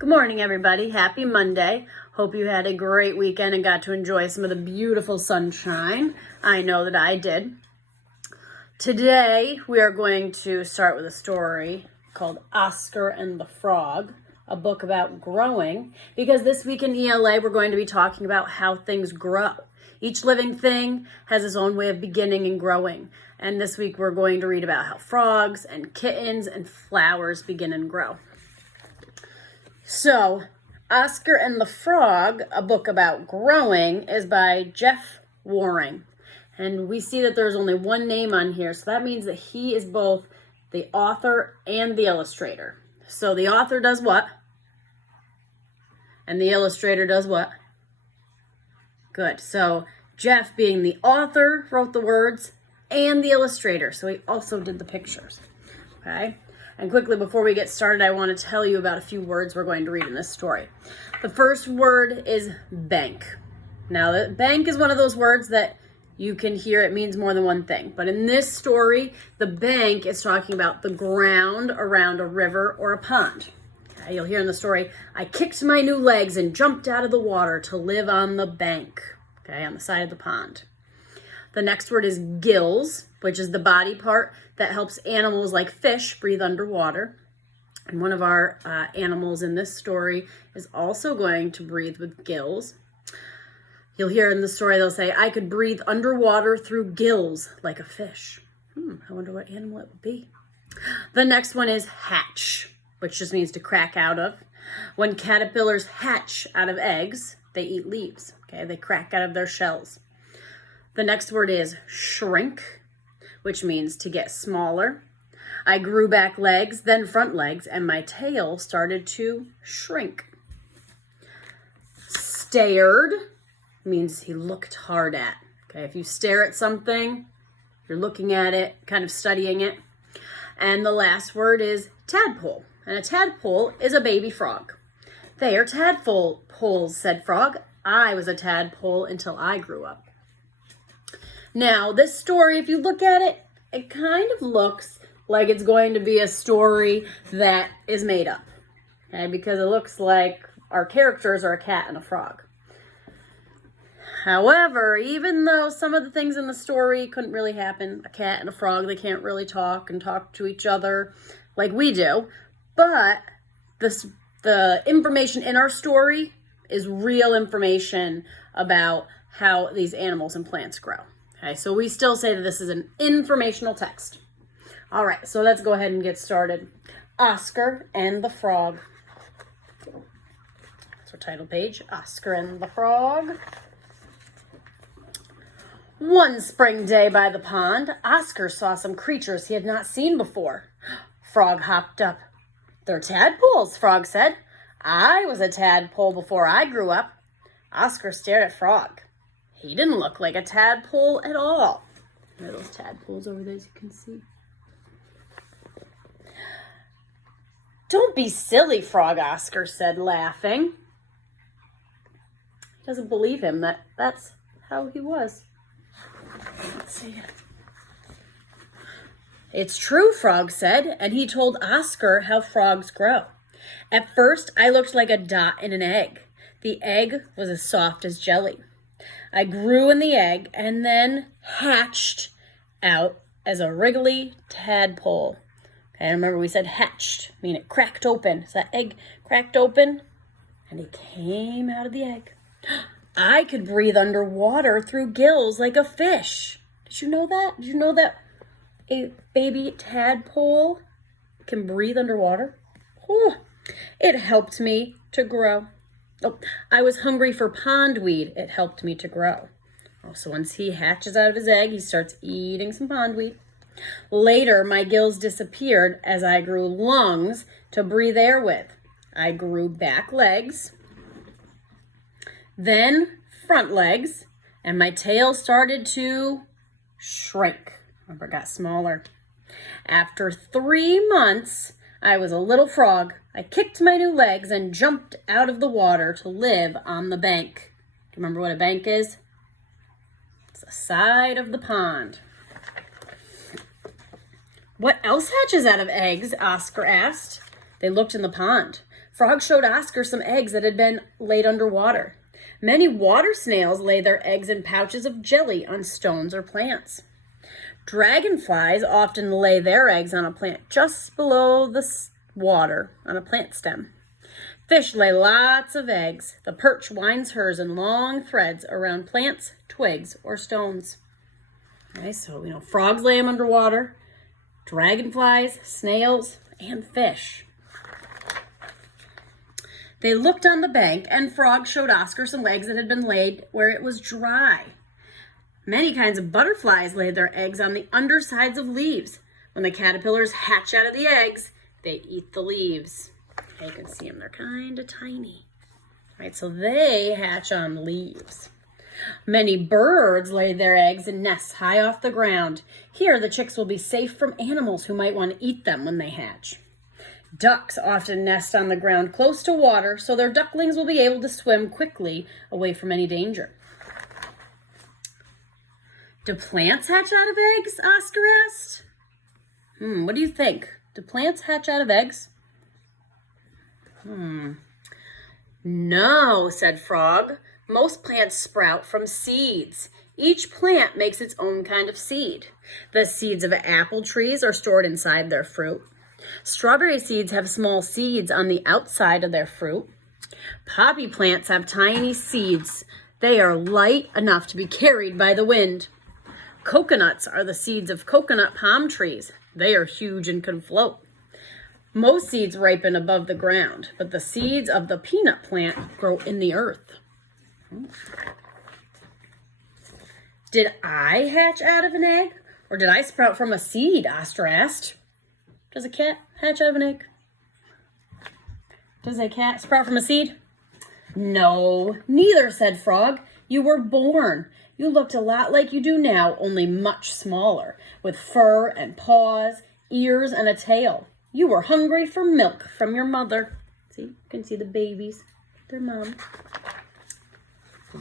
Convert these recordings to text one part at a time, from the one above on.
Good morning, everybody. Happy Monday. Hope you had a great weekend and got to enjoy some of the beautiful sunshine. I know that I did. Today, we are going to start with a story called Oscar and the Frog, a book about growing, because this week in ELA, we're going to be talking about how things grow. Each living thing has its own way of beginning and growing. And this week, we're going to read about how frogs and kittens and flowers begin and grow. So, Oscar and the Frog, a book about growing, is by Jeff Waring. And we see that there's only one name on here, so that means that he is both the author and the illustrator. So the author does what? And the illustrator does what? Good. So Jeff, being the author, wrote the words, and the illustrator. So he also did the pictures. Okay? And quickly, before we get started, I want to tell you about a few words we're going to read in this story. The first word is bank. Now, the bank is one of those words that you can hear it means more than one thing. But in this story, the bank is talking about the ground around a river or a pond. Okay, you'll hear in the story, I kicked my new legs and jumped out of the water to live on the bank, okay, on the side of the pond. The next word is gills, which is the body part that helps animals like fish breathe underwater. And one of our animals in this story is also going to breathe with gills. You'll hear in the story, they'll say, I could breathe underwater through gills like a fish. I wonder what animal it would be. The next one is hatch, which just means to crack out of. When caterpillars hatch out of eggs, they eat leaves. Okay, they crack out of their shells. The next word is shrink, which means to get smaller. I grew back legs, then front legs, and my tail started to shrink. Stared means he looked hard at. Okay, if you stare at something, you're looking at it, kind of studying it. And the last word is tadpole. And a tadpole is a baby frog. They are tadpoles, said Frog. I was a tadpole until I grew up. Now, this story, if you look at it, it kind of looks like it's going to be a story that is made up. Okay, because it looks like our characters are a cat and a frog. However, even though some of the things in the story couldn't really happen, a cat and a frog, they can't really talk and talk to each other like we do, but the information in our story is real information about how these animals and plants grow. Okay, so we still say that this is an informational text. All right, so let's go ahead and get started. Oscar and the Frog. That's our title page, Oscar and the Frog. One spring day by the pond, Oscar saw some creatures he had not seen before. Frog hopped up. They're tadpoles, Frog said. I was a tadpole before I grew up. Oscar stared at Frog. He didn't look like a tadpole at all. There are those tadpoles over there, as you can see. Don't be silly, Frog, Oscar said, laughing. He doesn't believe him that's how he was. Let's see. It's true, Frog said, and he told Oscar how frogs grow. At first, I looked like a dot in an egg. The egg was as soft as jelly. I grew in the egg and then hatched out as a wriggly tadpole. Okay, remember we said hatched, meaning it cracked open. So that egg cracked open and it came out of the egg. I could breathe underwater through gills like a fish. Did you know that? Did you know that a baby tadpole can breathe underwater? Oh, it helped me to grow. Oh, I was hungry for pondweed. It helped me to grow. Oh, so once he hatches out of his egg, he starts eating some pondweed. Later, my gills disappeared as I grew lungs to breathe air with. I grew back legs, then front legs, and my tail started to shrink. Remember, it got smaller. After 3 months, I was a little frog. I kicked my new legs and jumped out of the water to live on the bank. Do you remember what a bank is? It's the side of the pond. What else hatches out of eggs? Oscar asked. They looked in the pond. Frog showed Oscar some eggs that had been laid underwater. Many water snails lay their eggs in pouches of jelly on stones or plants. Dragonflies often lay their eggs on a plant just below the water on a plant stem. Fish lay lots of eggs. The perch winds hers in long threads around plants, twigs, or stones. Okay, so, frogs lay them underwater, dragonflies, snails, and fish. They looked on the bank, and Frog showed Oscar some eggs that had been laid where it was dry. Many kinds of butterflies laid their eggs on the undersides of leaves. When the caterpillars hatch out of the eggs, they eat the leaves. Okay, you can see them. They're kind of tiny. All right, so they hatch on leaves. Many birds lay their eggs in nests high off the ground. Here, the chicks will be safe from animals who might want to eat them when they hatch. Ducks often nest on the ground close to water, so their ducklings will be able to swim quickly away from any danger. Do plants hatch out of eggs? Oscar asked. What do you think? Do plants hatch out of eggs? No, said Frog. Most plants sprout from seeds. Each plant makes its own kind of seed. The seeds of apple trees are stored inside their fruit. Strawberry seeds have small seeds on the outside of their fruit. Poppy plants have tiny seeds. They are light enough to be carried by the wind. Coconuts are the seeds of coconut palm trees. They are huge and can float. Most seeds ripen above the ground, but the seeds of the peanut plant grow in the earth. Did I hatch out of an egg, or did I sprout from a seed? Oscar asked. Does a cat hatch out of an egg? Does a cat sprout from a seed? No, neither, said Frog. You were born. You looked a lot like you do now, only much smaller, with fur and paws, ears, and a tail. You were hungry for milk from your mother. See, you can see the babies, their mom.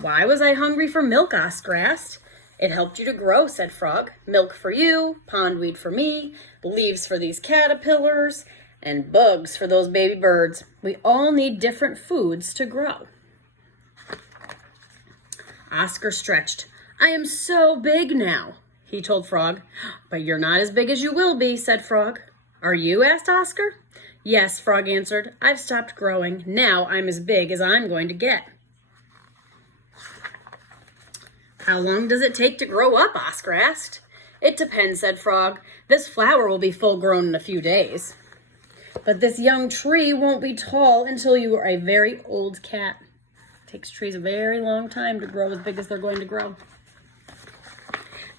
Why was I hungry for milk? Oscar asked. It helped you to grow, said Frog. Milk for you, pondweed for me, leaves for these caterpillars, and bugs for those baby birds. We all need different foods to grow. Oscar stretched. I am so big now, he told Frog. But you're not as big as you will be, said Frog. Are you? Asked Oscar. Yes, Frog answered. I've stopped growing. Now I'm as big as I'm going to get. How long does it take to grow up? Oscar asked. It depends, said Frog. This flower will be full grown in a few days. But this young tree won't be tall until you are a very old cat. It takes trees a very long time to grow as big as they're going to grow.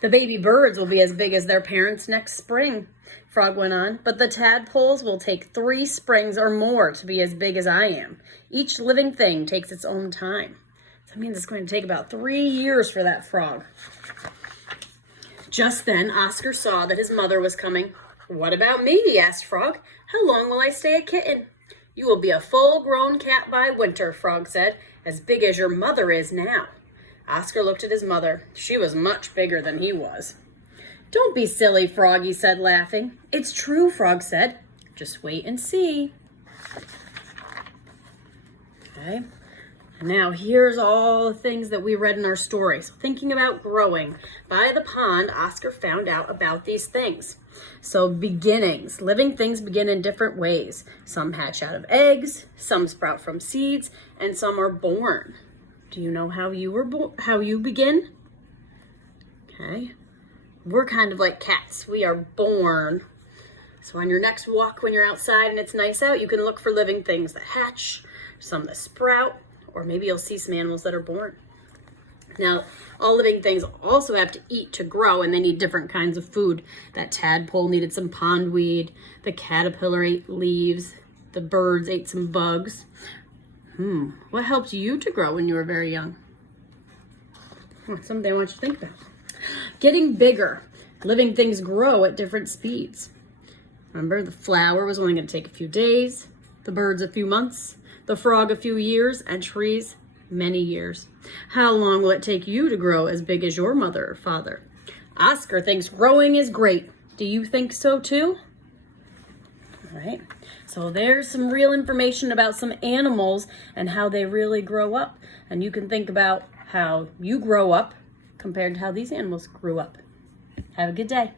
The baby birds will be as big as their parents next spring, Frog went on. But the tadpoles will take 3 springs or more to be as big as I am. Each living thing takes its own time. That means it's going to take about 3 years for that frog. Just then, Oscar saw that his mother was coming. What about me? He asked Frog. How long will I stay a kitten? You will be a full-grown cat by winter, Frog said, as big as your mother is now. Oscar looked at his mother. She was much bigger than he was. Don't be silly, Frog, he said, laughing. It's true, Frog said. Just wait and see. Okay. Now, here's all the things that we read in our story. So, thinking about growing. By the pond, Oscar found out about these things. So, beginnings. Living things begin in different ways. Some hatch out of eggs, some sprout from seeds, and some are born. Do you know how you begin? Okay. We're kind of like cats. We are born. So, on your next walk when you're outside and it's nice out, you can look for living things that hatch, some that sprout, or maybe you'll see some animals that are born. Now, all living things also have to eat to grow, and they need different kinds of food. That tadpole needed some pondweed. The caterpillar ate leaves. The birds ate some bugs. What helped you to grow when you were very young? Something I want you to think about. Getting bigger. Living things grow at different speeds. Remember, the flower was only going to take a few days. The birds a few months. The frog a few years, and trees many years. How long will it take you to grow as big as your mother or father? Oscar thinks growing is great. Do you think so too? All right, so there's some real information about some animals and how they really grow up. And you can think about how you grow up compared to how these animals grew up. Have a good day.